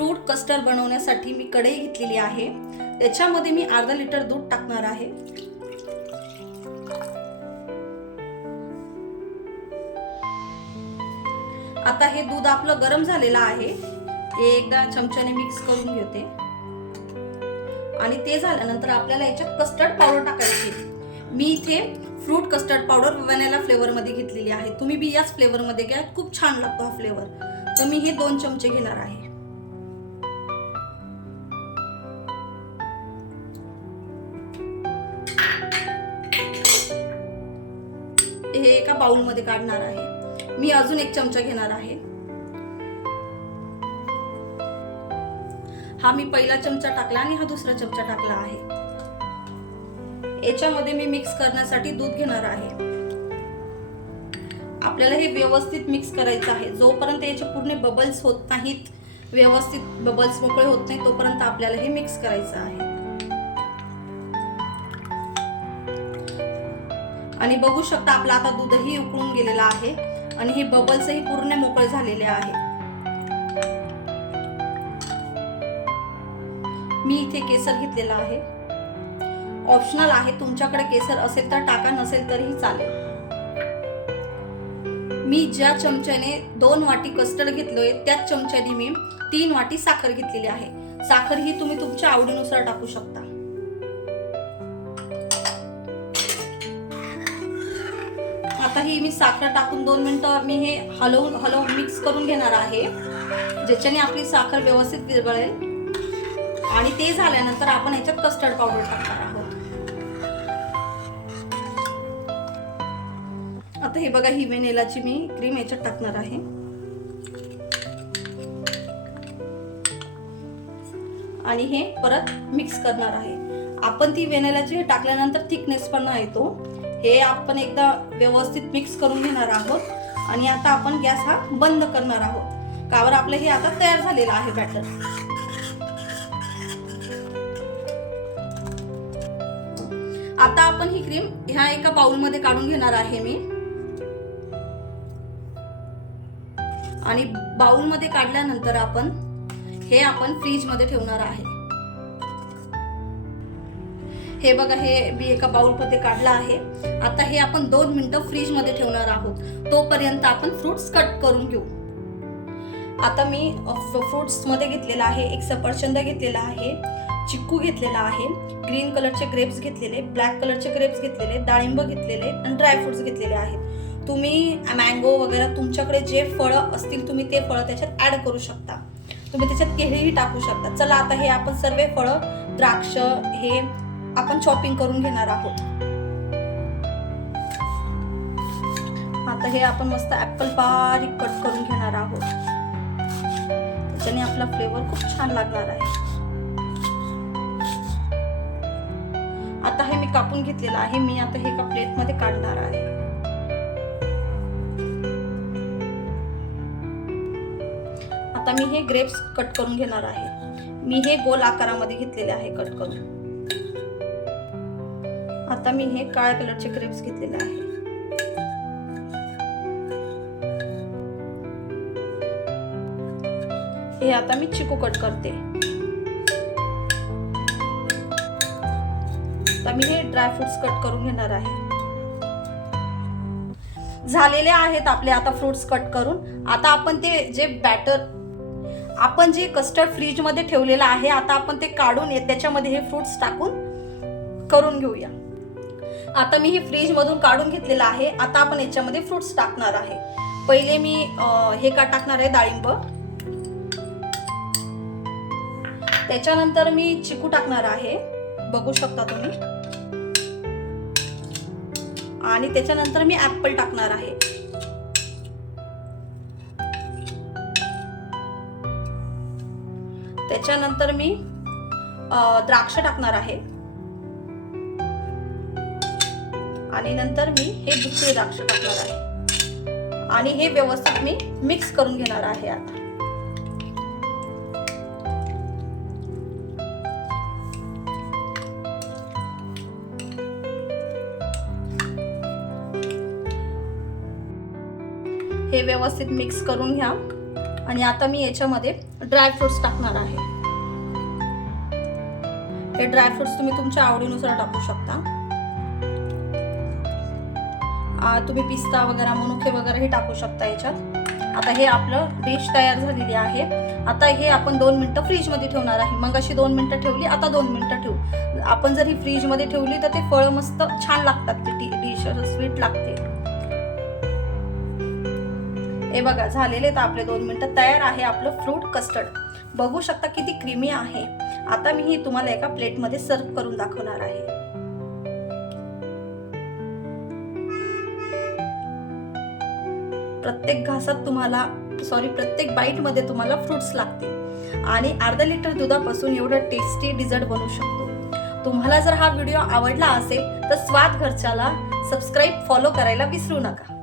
Fruit custard बनवण्यासाठी मी कढई घेतलेली आहे. त्याच्यामध्ये मी अर्धा लिटर दूध टाकणार आहे. आता हे दूध आपलं गरम झालेलं आहे. हे एकदा चमच्याने मिक्स करून घेते आणि ते झाल्यानंतर आपल्याला याच्यात कस्टर्ड पावडर टाकायची. मी इथे fruit custard powder vanilla flavour मध्ये घेतलेली आहे. तुम्ही बी याच फ्लेवर मध्ये घ्या, खूप छान लागतो हा फ्लेवर. तर मी हे 2 चमचे घेणार आहे. हे एका बाउल मध्ये काढणार आहे. मी अजून 1 चमचा घेणार आहे. हा मी पहिला चमचा टाकला आणि हा दुसरा चमचा टाकला आहे. याच्यामध्ये मी मिक्स करण्यासाठी दूध घेणार आहे. आपल्याला हे व्यवस्थित मिक्स करायचं आहे. जोपर्यंत याचे पूर्ण बबल्स होत नाहीत, व्यवस्थित बबल्स मोकळे होत नाही, तोपर्यंत आपल्याला हे मिक्स करायचं आहे. आणि बघू शकता आपलं आता दूधही उकळून गेलेलं आहे आणि हे बबल्सही पूर्ण मोकळे झालेले आहेत. मी इथे केसर घेतलेला आहे. ऑप्शनल आहे, तुमच्याकडे केसर असेल तर टाका, नसेल तरीही चालेल. मी ज्या चमच्याने 2 वाटी कस्टर्ड घेतलोय त्याच चमच्याने मी 3 वाटी साखर घेतलेली आहे. साखर ही तुम्ही तुमच्या आवडीनुसार टाकू शकता. आता ही मी साखर टाकून 2 मिनिटं मी हे हलवून मिक्स करून घेणार आहे, ज्याच्याने आपली साखर व्यवस्थित विरघळेल. आणि ते झाल्यानंतर आपण याच्यात कस्टर्ड पावडर टाकणार आहोत. आता हे बघा, ही व्हॅनिलाची मी क्रीम याच्यात टाकणार आहे. आणि हे परत मिक्स करणार आहे. आपण ती व्हॅनिलाची टाकल्यानंतर थिकनेस पण येतो. हे आपण एकदा व्यवस्थित मिक्स करून घेणार आहोत. आणि आता आपण गॅस हा बंद करणार आहोत, कावर आपलं हे आता तयार झालेलं आहे बॅटर. आता आपण ही क्रीम ह्या एका बाउल मध्ये काढून घेणार आहे मी. आणि बाउल मध्ये काढल्यानंतर आपण फ्रीज मध्ये ठेवणार आहे. हे बघा, हे मी एका बाउल मध्ये काढलं आहे. आता हे आपण 2 मिनिटं फ्रीज मध्ये ठेवणार आहोत. तोपर्यंत आपण फ्रुट्स कट करून घेऊ. आता मी फ्रुट्स मध्ये घेतलेला आहे. एक सफरचंद घेतलेला आहे, चिक्कू घेतलेला आहे, ग्रीन कलरचे ग्रेप्स घेतलेले, ब्लॅक कलरचे ग्रेप्स घेतलेले, डाळिंब घेतलेले आणि ड्रायफ्रुट्स घेतलेले आहेत. तुम्ही मँगो वगैरे तुमच्याकडे जे फळं असतील तुम्ही ते फळं त्याच्यात ऍड करू शकता. तुम्ही त्याच्यात केळीही टाकू शकता. चला, आता हे आपण सर्व फळं, द्राक्ष हे आपण चॉपिंग करून घेणार आहोत. आता हे आपण मस्त ऍपल बारीक कट करून घेणार आहोत. त्याच्याने आपला फ्लेवर खूप छान लागणार आहे. आता हे मी कापून घेतलेलं आहे. मी आता हे एका प्लेट मध्ये काढणार आहे. आता मी हे ग्रेप्स कट करून घेणार आहे. मी हे गोल आकारामध्ये घेतलेले आहे कट करून. आता मी हे काळ्या कलरचे ग्रेप्स घेतलेले आहे. हे आता मी चिकू कट करते. आता मी हे ड्रायफ्रुट्स कट करून घेणार आहे. झालेले आहेत आपले आता फ्रुट्स कट करून. आता आपण ते जे बॅटर आपण जे कस्टर्ड फ्रीज मध्ये ठेवलेलं आहे, आता आपण ते काढून त्याच्यामध्ये हे फ्रुट्स टाकून करून घेऊया. आता मी हे फ्रीज मधून काढून घेतलेलं आहे. आता आपण याच्यामध्ये फ्रुट्स टाकणार आहे. पहिले मी हे टाकणार आहे डाळिंब. त्याच्यानंतर मी चिकू टाकणार आहे, बघू शकता तुम्ही. आणि त्याच्यानंतर मी ऍपल टाकणार आहे. त्याच्यानंतर मी द्राक्ष टाकणार आहे. आणि नंतर मी हे दुसरे द्राक्ष टाकणार आहे. आणि हे व्यवस्थित मी मिक्स करून घेणार आहे. आता हे व्यवस्थित मिक्स करून घ्या आणि आता मी याच्यामध्ये ड्रायफ्रुट्स टाकणार आहे. हे ड्रायफ्रुट्स तुम्ही तुमच्या आवडीनुसार टाकू शकता. तुम्ही पिस्ता वगैरे मनुके वगैरे हे टाकू शकता याच्यात. आता हे आपलं डिश तयार झालेली आहे. आता हे आपण 2 मिनिटं फ्रीजमध्ये ठेवणार आहे. मग अशी 2 मिनिटं ठेवली, आता 2 मिनिटं ठेवू. आपण जर ही फ्रीजमध्ये ठेवली तर ते फळं मस्त छान लागतात, ती डिश स्वीट लागते. हे बघा झालेले तर आपले 2 मिनिटं तयार आहे आपलं फ्रूट कस्टर्ड. बघू शकता किती क्रीमी आहे. आता मी ही तुम्हाला एका प्लेटमध्ये सर्व करून दाखवणार आहे. प्रत्येक घासात प्रत्येक बाईट मध्ये तुम्हाला फ्रुट्स लागतील आणि अर्धा लिटर दुधापासून एवढं टेस्टी डिझर्ट बनवू शकतो. तुम्हाला जर हा व्हिडिओ आवडला असेल तर स्वाद घरच्याला सबस्क्राईब, फॉलो करायला विसरू नका.